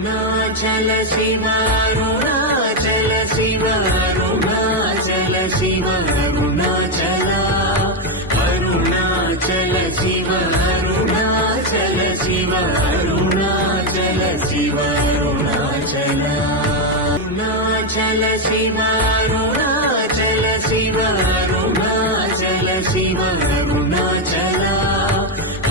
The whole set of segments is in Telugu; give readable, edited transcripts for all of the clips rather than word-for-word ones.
అరుణాచల శివ అరుణాచల శివ అరుణాచల శివ అరుణాచల అరుణాచల శివ అరుణాచల శివ అరుణాచల శివ అరుణాచల అరుణాచల శివ అరుణాచల శివ అరుణాచల శివ అరుణాచల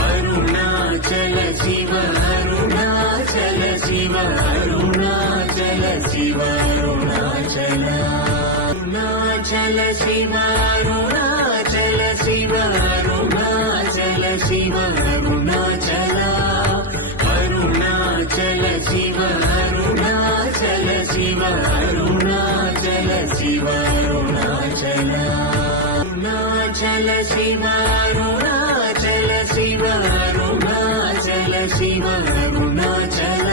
అరుణాచల శివ అరుణాచల శివ అరుణాచల శివ అరుణాచల అరుణాచల శివ అరుణాచల శివ అరుణాచల శివ అరుణాచల అరుణాచల శివ అరుణాచల శివ అరుణాచల శివ అరుణాచల అరుణాచల శివ అరుణాచల శివ అరుణాచల శివ అరుణాచల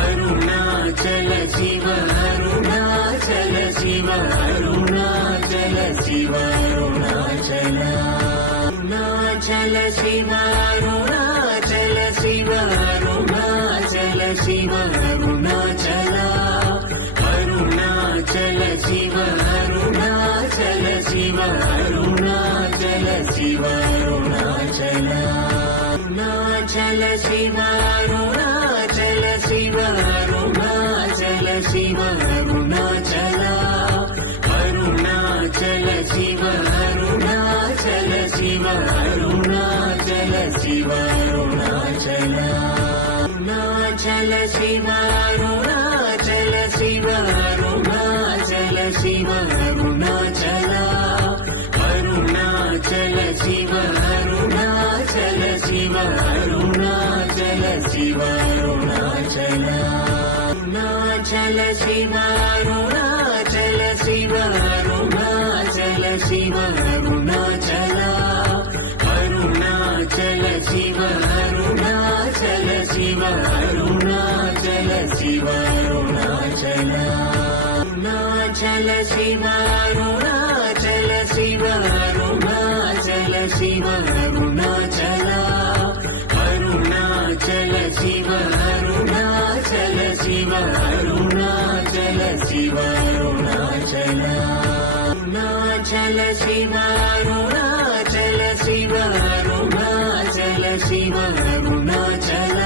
అరుణాచల శివ అరుణాచల శివ అరుణాచల శివ అరుణాచల అరుణాచల శివ అరుణాచల శివ అరుణాచల శివ అరుణాచల అరుణాచల శివ అరుణాచల శివ అరుణాచల శివ అరుణాచల అరుణాచల శివ అరుణాచల శివ అరుణాచల శివ అరుణాచల అరుణాచల శివ అరుణాచల శివ అరుణాచల శివ అరుణాచల అరుణాచల శివ అరుణాచల శివ అరుణాచల శివ అరుణాచల అరుణాచల శివ అరుణాచల శివ అరుణాచల శివ అరుణాచల అరుణాచల శివ అరుణాచల శివ అరుణాచల శివ అరుణాచల అరుణాచల శివ అరుణాచల శివ అరుణాచల శివ అరుణాచల అరుణాచల శివ అరుణాచల శివ అరుణాచల శివ అరుణాచల అరుణాచల శివ అరుణాచల శివ అరుణాచల శివ అరుణాచల అరుణాచల శివ అరుణాచల శివ అరుణాచల శివ అరుణాచల అరుణాచల శివ అరుణాచల శివ అరుణాచల శివ అరుణాచల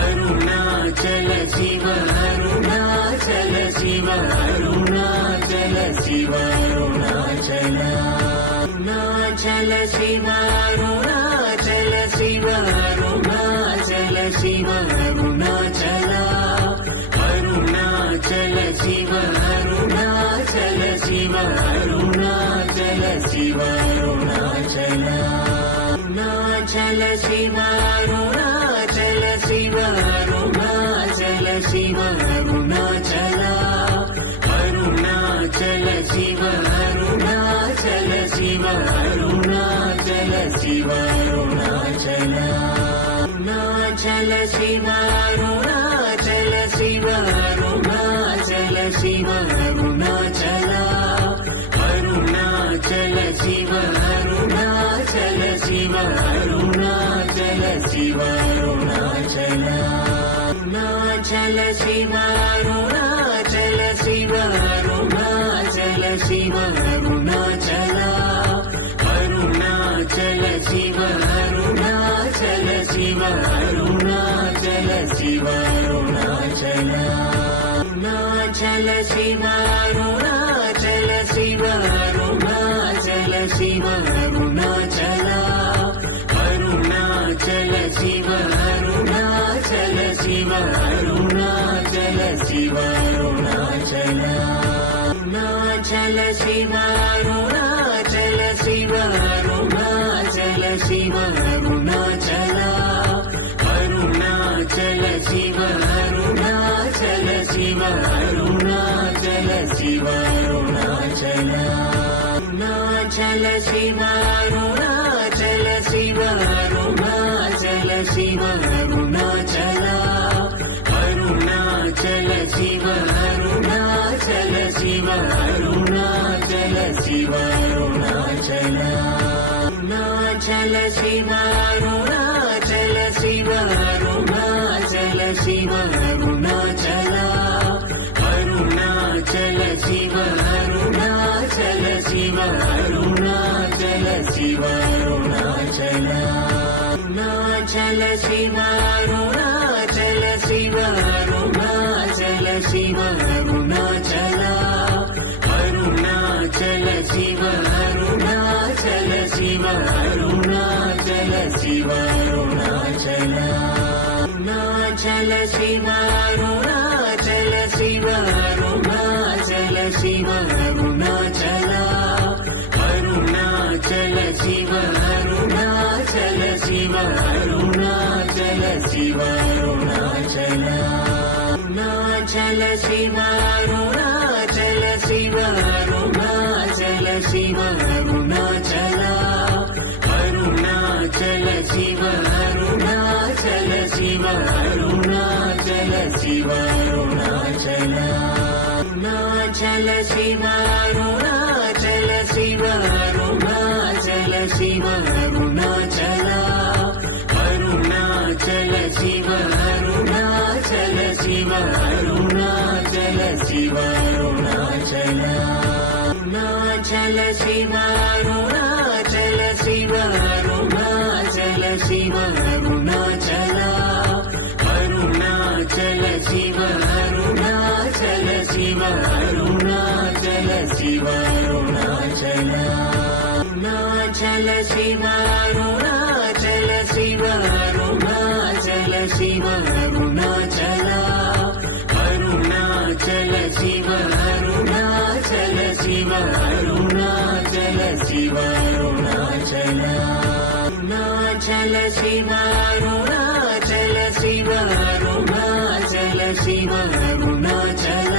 అరుణాచల శివ అరుణాచల శివ అరుణాచల శివ అరుణాచల అరుణాచల శివ అరుణాచల శివ అరుణాచల శివ అరుణాచల అరుణాచల శివ అరుణాచల శివ అరుణాచల శివ అరుణాచల అరుణాచల శివ అరుణాచల శివ అరుణాచల శివ అరుణాచల అరుణాచల శివ అరుణాచల శివ అరుణాచల శివ అరుణాచల అరుణాచల శివ అరుణాచల శివ అరుణాచల శివ అరుణాచల అరుణాచల శివ అరుణాచల శివ అరుణాచల శివ అరుణాచల అరుణాచల శివ అరుణాచల శివ అరుణాచల శివ అరుణాచల అరుణాచల శివ అరుణాచల శివ అరుణాచల శివ అరుణాచల అరుణాచల శివ అరుణాచల శివ అరుణాచల శివ అరుణాచల అరుణాచల శివ అరుణాచల శివ అరుణాచల శివ అరుణాచల అరుణాచల శివ అరుణాచల శివ అరుణాచల శివ అరుణాచల అరుణాచల శివ అరుణాచల శివ అరుణాచల శివ అరుణాచల అరుణాచల శివ అరుణాచల శివ అరుణాచల శివ అరుణాచల అరుణాచల శివ అరుణాచల శివ అరుణాచల శివ అరుణాచల అరుణాచల శివ అరుణాచల శివ అరుణాచల శివ అరుణాచల అరుణాచల శివ అరుణాచల శివ అరుణాచల శివ అరుణాచల అరుణాచల శివ అరుణాచల శివ అరుణాచల శివ అరుణాచల అరుణాచల శివ అరుణాచల శివ అరుణాచల శివ అరుణాచల అరుణాచల శివ అరుణాచల శివ అరుణాచల శివ అరుణాచల అరుణాచల శివ అరుణాచల శివ అరుణాచల శివ అరుణాచల అరుణాచల శివ అరుణాచల శివ అరుణాచల శివ అరుణాచల అరుణాచల శివ అరుణాచల శివ అరుణాచల శివ అరుణాచల అరుణాచల శివ అరుణాచల శివ అరుణాచల శివ అరుణాచల అరుణాచల శివ అరుణాచల శివ అరుణాచల శివ అరుణాచల అరుణాచల శివ అరుణాచల శివ అరుణాచల శివ అరుణాచల అరుణాచల శివ అరుణాచల శివ అరుణాచల శివ అరుణాచల అరుణాచల శివ అరుణాచల శివ అరుణాచల శివ అరుణాచల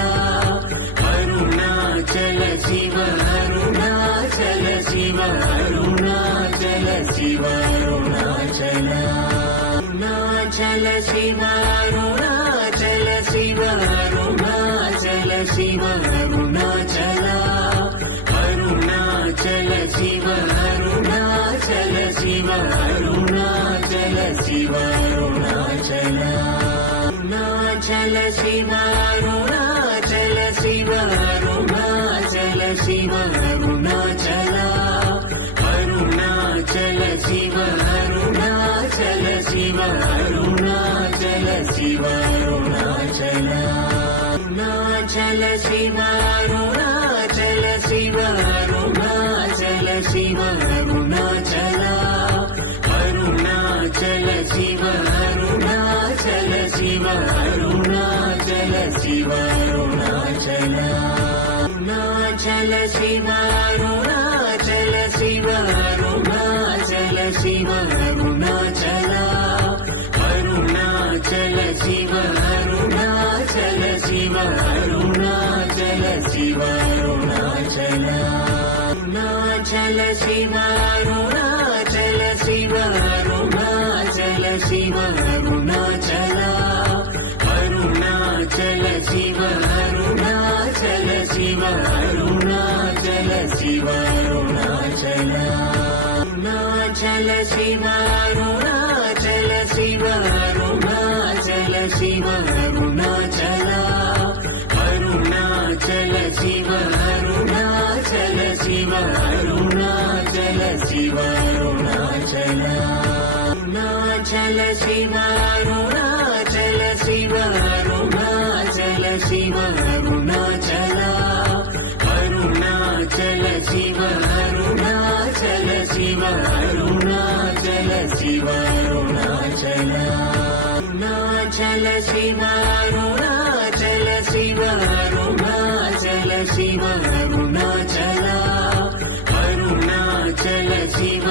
అరుణాచల శివ అరుణాచల శివ అరుణాచల శివ అరుణాచల అరుణాచల శివ అరుణాచల శివ అరుణాచల శివ అరుణాచల అరుణాచల శివ అరుణాచల శివ అరుణాచల శివ అరుణాచల అరుణాచల శివ అరుణాచల శివ అరుణాచల శివ అరుణాచల అరుణాచల శివ అరుణాచల శివ అరుణాచల శివ అరుణాచల అరుణాచల శివ అరుణాచల శివ అరుణాచల శివ అరుణాచల అరుణాచల శివ అరుణాచల శివ అరుణాచల శివ అరుణాచల అరుణాచల శివ అరుణాచల శివ అరుణాచల శివ అరుణాచల అరుణాచల శివ అరుణాచల శివ అరుణాచల శివ అరుణాచల అరుణాచల శివ అరుణాచల శివ అరుణాచల శివ అరుణాచల అరుణాచల శివ అరుణాచల శివ అరుణాచల శివ అరుణాచల అరుణాచల శివ అరుణాచల శివ అరుణాచల శివ అరుణాచల అరుణాచల శివ అరుణాచల శివ అరుణాచల శివ అరుణాచల అరుణాచల శివ అరుణాచల శివ అరుణాచల శివ అరుణాచల అరుణాచల శివ అరుణాచల శివ అరుణాచల శివ అరుణాచల అరుణాచల శివ అరుణాచల శివ అరుణాచల శివ అరుణాచల అరుణాచల శివ అరుణాచల శివ అరుణాచల శివ అరుణాచల అరుణాచల శివ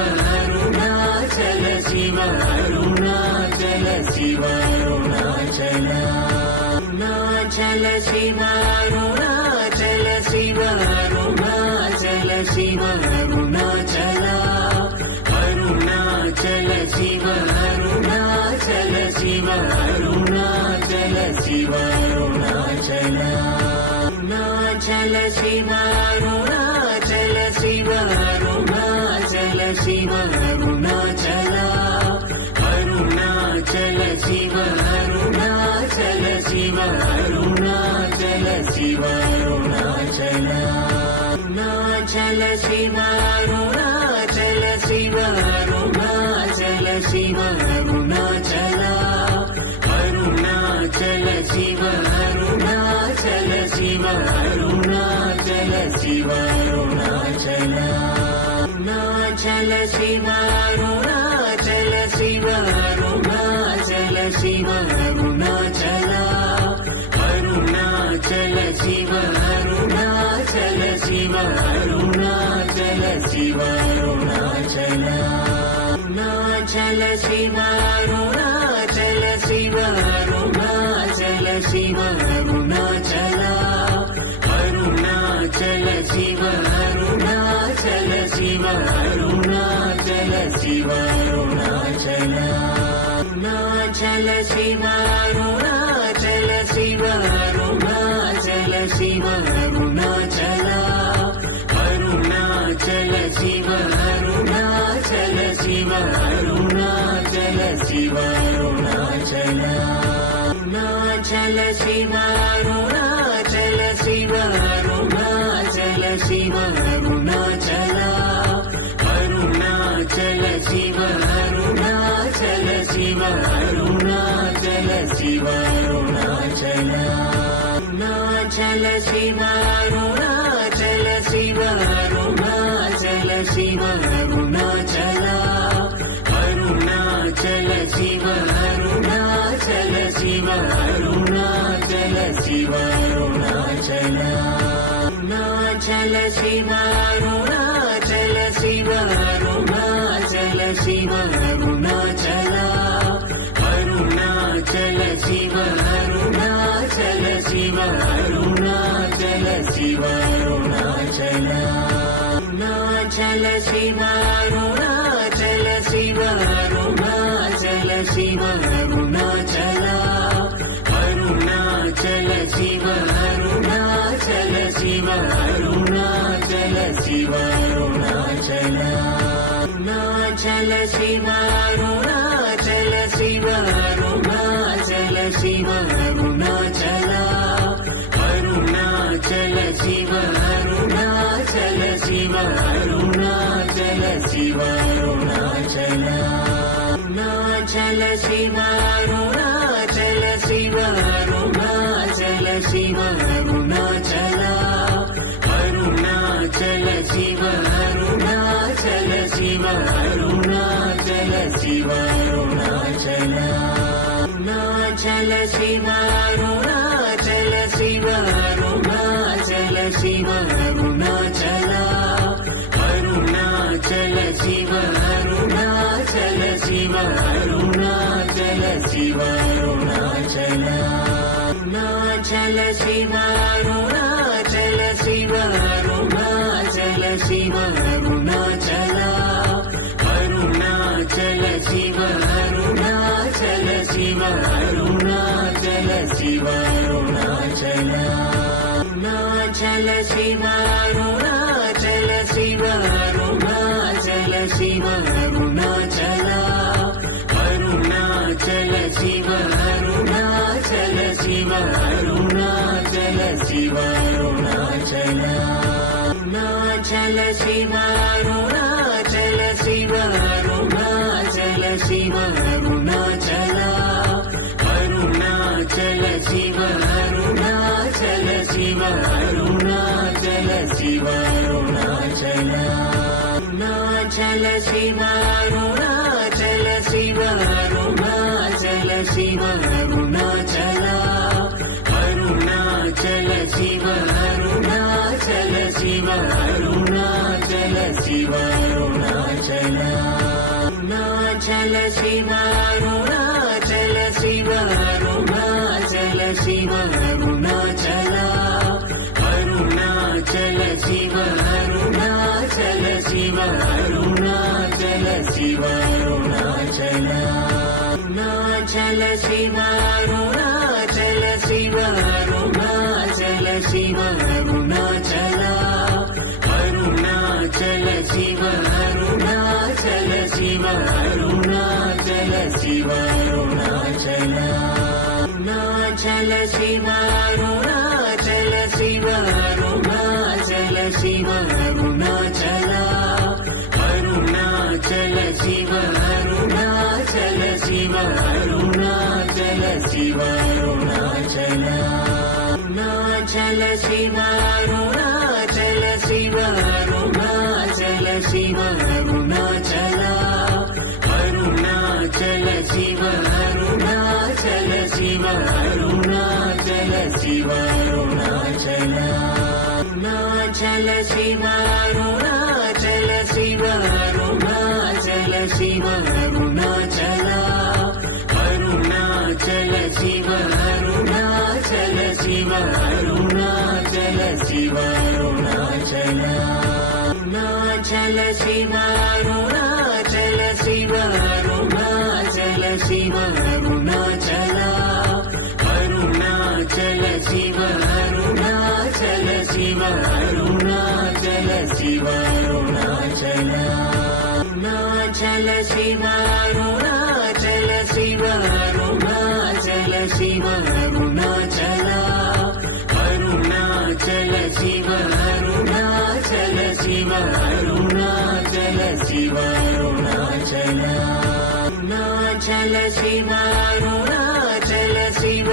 అరుణాచల శివ అరుణాచల శివ అరుణాచల అరుణాచల శివ అరుణాచల శివ అరుణాచల శివ అరుణాచల అరుణాచల శివ అరుణాచల శివ అరుణాచల శివ అరుణాచల అరుణాచల శివ అరుణాచల శివ అరుణాచల శివ అరుణాచల అరుణాచల శివ అరుణాచల శివ అరుణాచల శివ అరుణాచల అరుణాచల శివ అరుణాచల శివ అరుణాచల శివ అరుణాచల అరుణాచల శివ అరుణాచల శివ అరుణాచల శివ అరుణాచల అరుణాచల శివ అరుణాచల శివ అరుణాచల శివ అరుణాచల అరుణాచల శివ అరుణాచల శివ అరుణాచల శివ అరుణాచల అరుణాచల శివ అరుణాచల శివ అరుణాచల శివ అరుణాచల అరుణాచల శివ అరుణాచల శివ అరుణాచల శివ అరుణాచల అరుణాచల శివ అరుణాచల శివ అరుణాచల శివ అరుణాచల అరుణాచల శివ అరుణాచల శివ అరుణాచల శివ అరుణాచల అరుణాచల శివ అరుణాచల శివ అరుణాచల శివ అరుణాచల అరుణాచల శివ అరుణాచల శివ అరుణాచల శివ అరుణాచల అరుణాచల శివ అరుణాచల శివ అరుణాచల శివ అరుణాచల అరుణాచల శివ అరుణాచల శివ అరుణాచల శివ అరుణాచల అరుణాచల శివ అరుణాచల శివ అరుణాచల శివ అరుణాచల అరుణాచల శివ అరుణాచల శివ అరుణాచల శివ అరుణాచల అరుణాచల శివ అరుణాచల శివ అరుణాచల శివ అరుణాచల అరుణాచల శివ అరుణాచల శివ అరుణాచల శివ అరుణాచల అరుణాచల శివ అరుణాచల శివ అరుణాచల శివ అరుణాచల అరుణాచల శివ అరుణాచల శివ అరుణాచల శివ అరుణాచల అరుణాచల శివ అరుణాచల శివ అరుణాచల శివ అరుణాచల అరుణాచల శివ అరుణాచల శివ అరుణాచల శివ అరుణాచల అరుణాచల శివ అరుణాచల శివ అరుణాచల శివ అరుణాచల అరుణాచల శివ అరుణాచల శివ అరుణాచల శివ అరుణాచల అరుణాచల శివ అరుణాచల శివ అరుణాచల శివ అరుణాచల అరుణాచల శివ అరుణాచల శివ అరుణాచల శివ అరుణాచల అరుణాచల శివ అరుణాచల శివ అరుణాచల శివ అరుణాచల అరుణాచల శివ అరుణాచల శివ అరుణాచల శివ అరుణాచల అరుణాచల శివ అరుణాచల శివ అరుణాచల శివ అరుణాచల అరుణాచల శివ అరుణాచల శివ అరుణాచల శివ అరుణాచల అరుణాచల శివ అరుణాచల శివ అరుణాచల శివ అరుణాచల అరుణాచల శివ అరుణాచల శివ అరుణాచల శివ అరుణాచల అరుణాచల శివ అరుణాచల శివ అరుణాచల శివ అరుణాచల అరుణాచల శివ అరుణాచల శివ అరుణాచల శివ అరుణాచల అరుణాచల శివ అరుణాచల శివ అరుణాచల శివ అరుణాచల అరుణాచల శివ అరుణాచల శివ అరుణాచల శివ అరుణాచల అరుణాచల शिव अरुणाचल शिव अरुणाचल शिव अरुणाचल अरुणाचल शिव अरुणाचल शिव अरुणाचल शिव अरुणाचल अरुणाचल शिव अरुणाचल शिव अरुणाचल शिव अरुणाचल अरुणाचल शिव अरुणाचल शिव अरुणाचल शिव अरुणाचल अरुणाचल शिव अरुणाचल शिव अरुणाचल शिव अरुणाचल अरुणाचल शिव अरुणाचल शिव अरुणाचल शिव अरुणाचल अरुणाचल शिव अरुणाचल शिव अरुणाचल शिव अरुणाचल अरुणाचल शिव अरुणाचल शिव अरुणाचल शिव अरुणाचल अरुणाचल शिव अरुणाचल शिव अरुणाचल शिव अरुणाचल अरुणाचल शिव अरुणाचल शिव अरुणाचल शिव अरुणाचल अरुणाचल शिव अरुणाचल शिव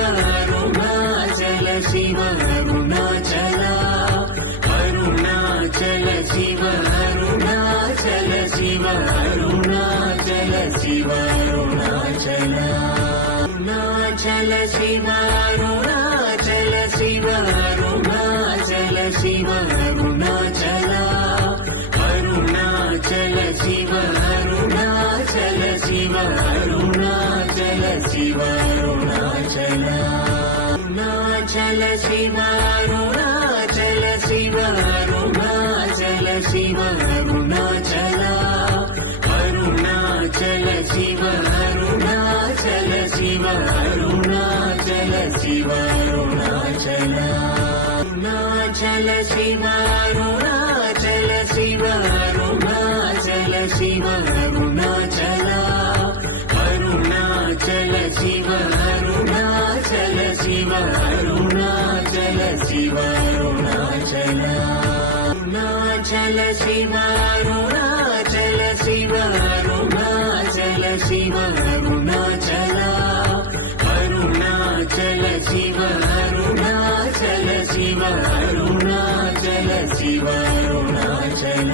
अरुणाचल शिव अरुणाचल अरुणाचल शिव अरुणाचल शिव अरुणाचल शिव अरुणाचल अरुणाचल शिव अरुणाचल शिव अरुणाचल शिव अरुणाचल अरुणाचल शिव अरुणाचल शिव अरुणाचल शिव अरुणाचल अरुणाचल शिव अरुणाचल शिव अरुणाचल शिव अरुणाचल अरुणाचल शिव अरुणाचल शिव अरुणाचल शिव अरुणाचल अरुणाचल शिव अरुणाचल शिव अरुणाचल शिव अरुणाचल अरुणाचल शिव अरुणाचल शिव अरुणाचल शिव अरुणाचल अरुणाचल शिव अरुणाचल शिव अरुणाचल शिव अरुणाचल अरुणाचल शिव अरुणाचल शिव अरुणाचल शिव अरुणाचल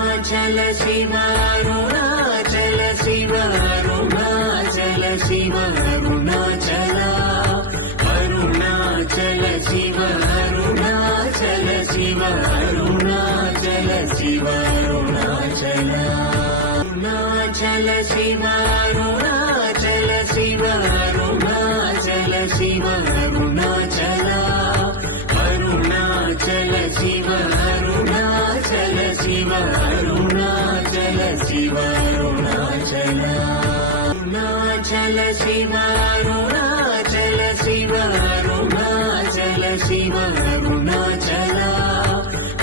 अरुणाचल शिव अरुणाचल शिव अरुणाचल शिव अरुणाचल अरुणाचल शिव अरुणाचल शिव अरुणाचल शिव अरुणाचल अरुणाचल शिव अरुणाचल शिव अरुणाचल शिव अरुणाचल अरुणाचल शिव अरुणाचल शिव अरुणाचल शिव अरुणाचल अरुणाचल शिव अरुणाचल शिव अरुणाचल शिव अरुणाचल अरुणाचल शिव अरुणाचल शिव अरुणाचल शिव अरुणाचल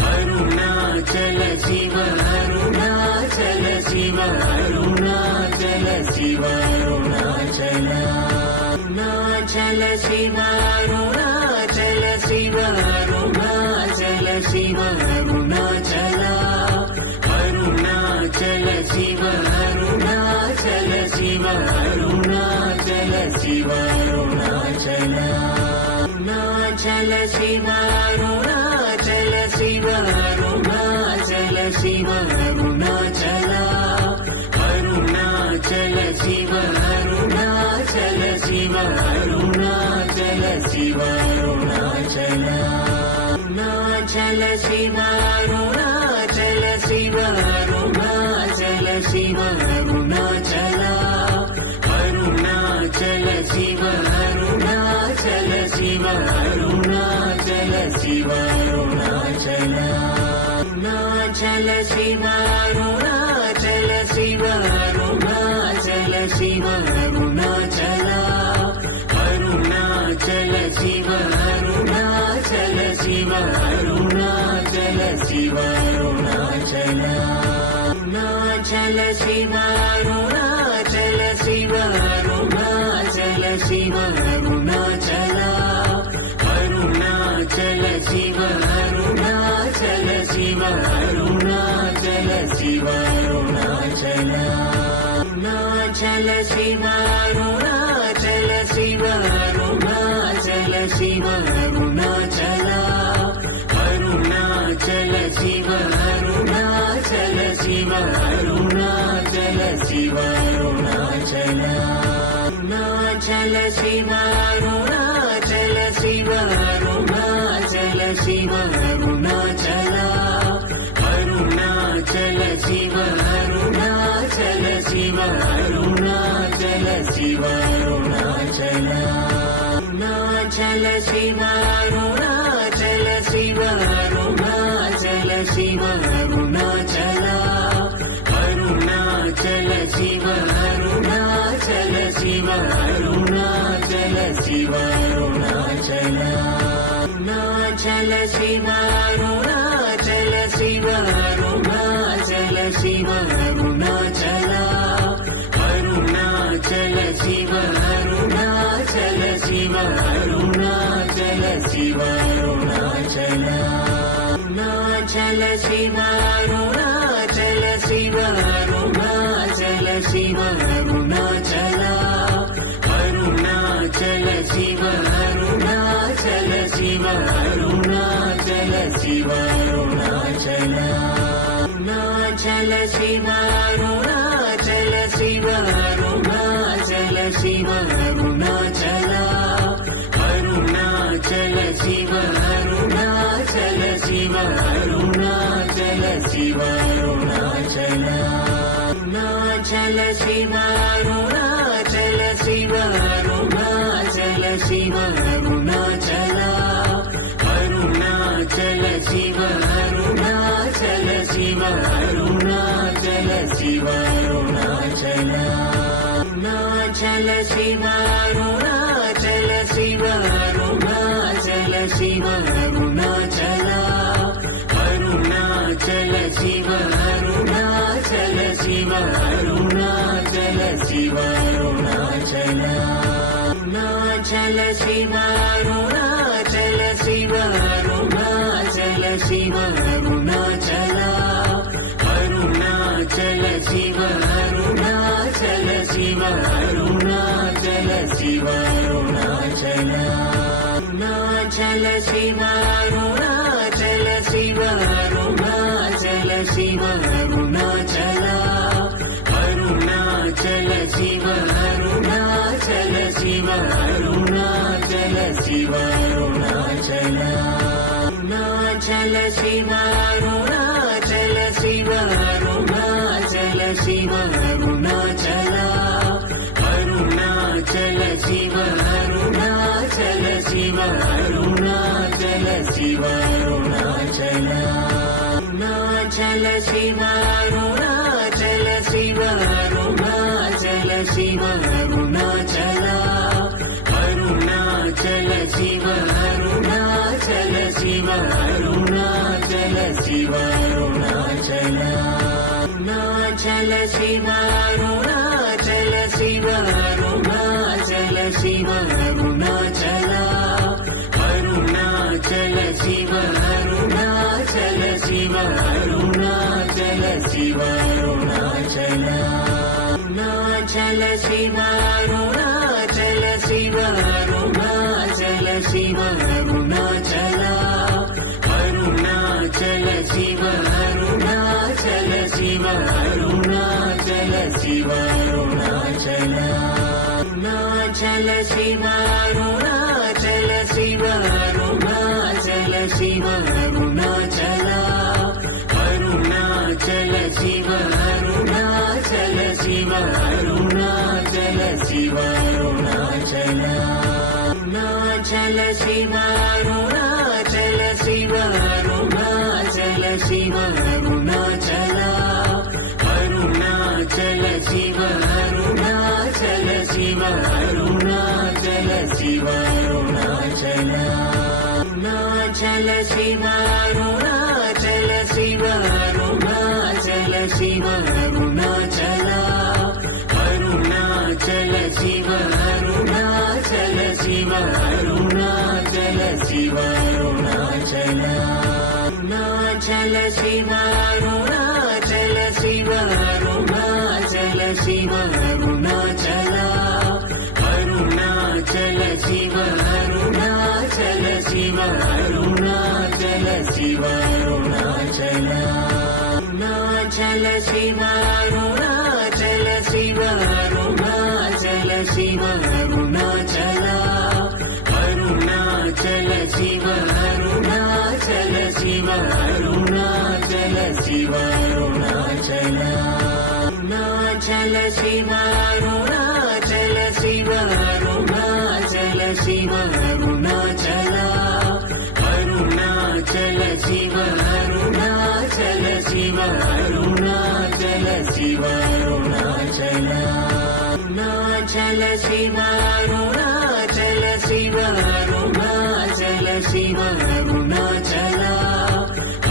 अरुणाचल शिव अरुणाचल शिव अरुणाचल शिव अरुणाचल अरुणाचल शिव अरुणाचल शिव अरुणाचल शिव अरुणाचल अरुणाचल शिव अरुणाचल शिव अरुणाचल शिव अरुणाचल अरुणाचल शिव अरुणाचल शिव अरुणाचल शिव अरुणाचल अरुणाचल शिव अरुणाचल शिव अरुणाचल शिव अरुणाचल अरुणाचल शिव अरुणाचल शिव अरुणाचल शिव अरुणाचल अरुणाचल शिव अरुणाचल शिव अरुणाचल शिव अरुणाचल अरुणाचल शिव अरुणाचल शिव अरुणाचल शिव अरुणाचल अरुणाचल शिव अरुणाचल शिव अरुणाचल शिव अरुणाचल అరుణాచల శివ అరుణాచల శివ అరుణాచల శివ అరుణాచల అరుణాచల శివ అరుణాచల శివ అరుణాచల శివ అరుణాచల అరుణాచల శివ అరుణాచల శివ అరుణాచల శివ అరుణాచల అరుణాచల శివ అరుణాచల శివ అరుణాచల శివ అరుణాచల అరుణాచల శివ అరుణాచల శివ అరుణాచల శివ అరుణాచల అరుణాచల శివ అరుణాచల శివ అరుణాచల శివ అరుణాచల అరుణాచల శివ అరుణాచల శివ అరుణాచల శివ అరుణాచల అరుణాచల శివ అరుణాచల శివ అరుణాచల శివ అరుణాచల అరుణాచల శివ అరుణాచల శివ అరుణాచల శివ అరుణాచల అరుణాచల శివ అరుణాచల శివ అరుణాచల శివ అరుణాచల అరుణాచల శివ అరుణాచల శివ అరుణాచల శివ అరుణాచల అరుణాచల శివ అరుణాచల శివ అరుణాచల శివ అరుణాచల అరుణాచల శివ అరుణాచల శివ అరుణాచల శివ అరుణాచల అరుణాచల శివ అరుణాచల శివ అరుణాచల శివ అరుణాచల అరుణాచల శివ అరుణాచల శివ అరుణాచల శివ అరుణాచల అరుణాచల శివ అరుణాచల శివ అరుణాచల శివ అరుణాచల అరుణాచల శివ అరుణాచల శివ అరుణాచల శివ అరుణాచల అరుణాచల శివ అరుణాచల శివ అరుణాచల శివ అరుణాచల అరుణాచల శివ అరుణాచల శివ అరుణాచల శివ అరుణాచల అరుణాచల శివ అరుణాచల శివ అరుణాచల శివ అరుణాచల అరుణాచల శివ అరుణాచల శివ అరుణాచల శివ అరుణాచల అరుణాచల శివ అరుణాచల శివ అరుణాచల శివ అరుణాచల అరుణాచల శివ అరుణాచల శివ అరుణాచల శివ అరుణాచల అరుణాచల శివ అరుణాచల శివ అరుణాచల శివ అరుణాచల అరుణాచల శివ అరుణాచల శివ అరుణాచల శివ అరుణాచల అరుణాచల శివ అరుణాచల శివ అరుణాచల శివ అరుణాచల అరుణాచల శివ అరుణాచల శివ అరుణాచల శివ అరుణాచల అరుణాచల శివ అరుణాచల శివ అరుణాచల శివ అరుణాచల అరుణాచల శివ అరుణాచల శివ అరుణాచల శివ అరుణాచల అరుణాచల శివ అరుణాచల శివ అరుణాచల శివ అరుణాచల అరుణాచల శివ అరుణాచల శివ అరుణాచల శివ అరుణాచల అరుణాచల శివ అరుణాచల శివ అరుణాచల శివ అరుణాచల అరుణాచల శివ అరుణాచల శివ అరుణాచల శివ అరుణాచల అరుణాచల శివ అరుణాచల శివ అరుణాచల శివ అరుణాచల అరుణాచల శివ అరుణాచల శివ అరుణాచల శివ అరుణాచల అరుణాచల శివ అరుణాచల శివ అరుణాచల శివ అరుణాచల అరుణాచల శివ అరుణాచల శివ అరుణాచల శివ అరుణాచల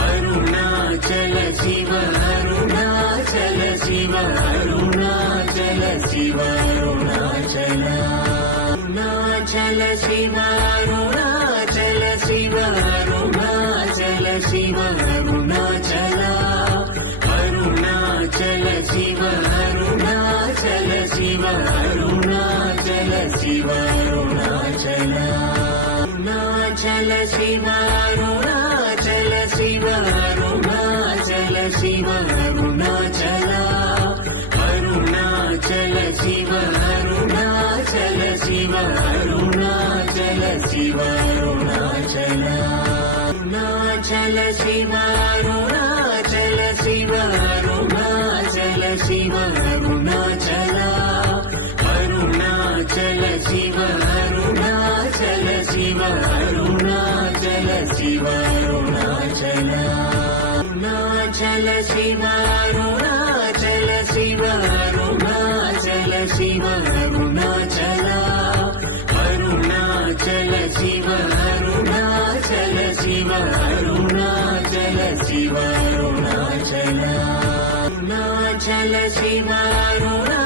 అరుణాచల శివ అరుణాచల శివ అరుణాచల శివ అరుణాచల అరుణాచల శివ అరుణాచల శివ అరుణాచల శివ అరుణాచల అరుణాచల శివ అరుణాచల శివ అరుణాచల శివ అరుణాచల అరుణాచల శివ అరుణాచల శివ అరుణాచల శివ అరుణాచల అరుణాచల శివ అరుణాచల శివ అరుణాచల శివ అరుణాచల అరుణాచల శివ అరుణాచల శివ అరుణాచల శివ అరుణాచల అరుణాచల శివ అరుణాచల శివ అరుణాచల శివ అరుణాచల అరుణాచల శివ అరుణాచల శివ అరుణాచల శివ అరుణాచల అరుణాచల శివ అరుణాచల శివ అరుణాచల శివ అరుణాచల అరుణాచల శివ అరుణాచల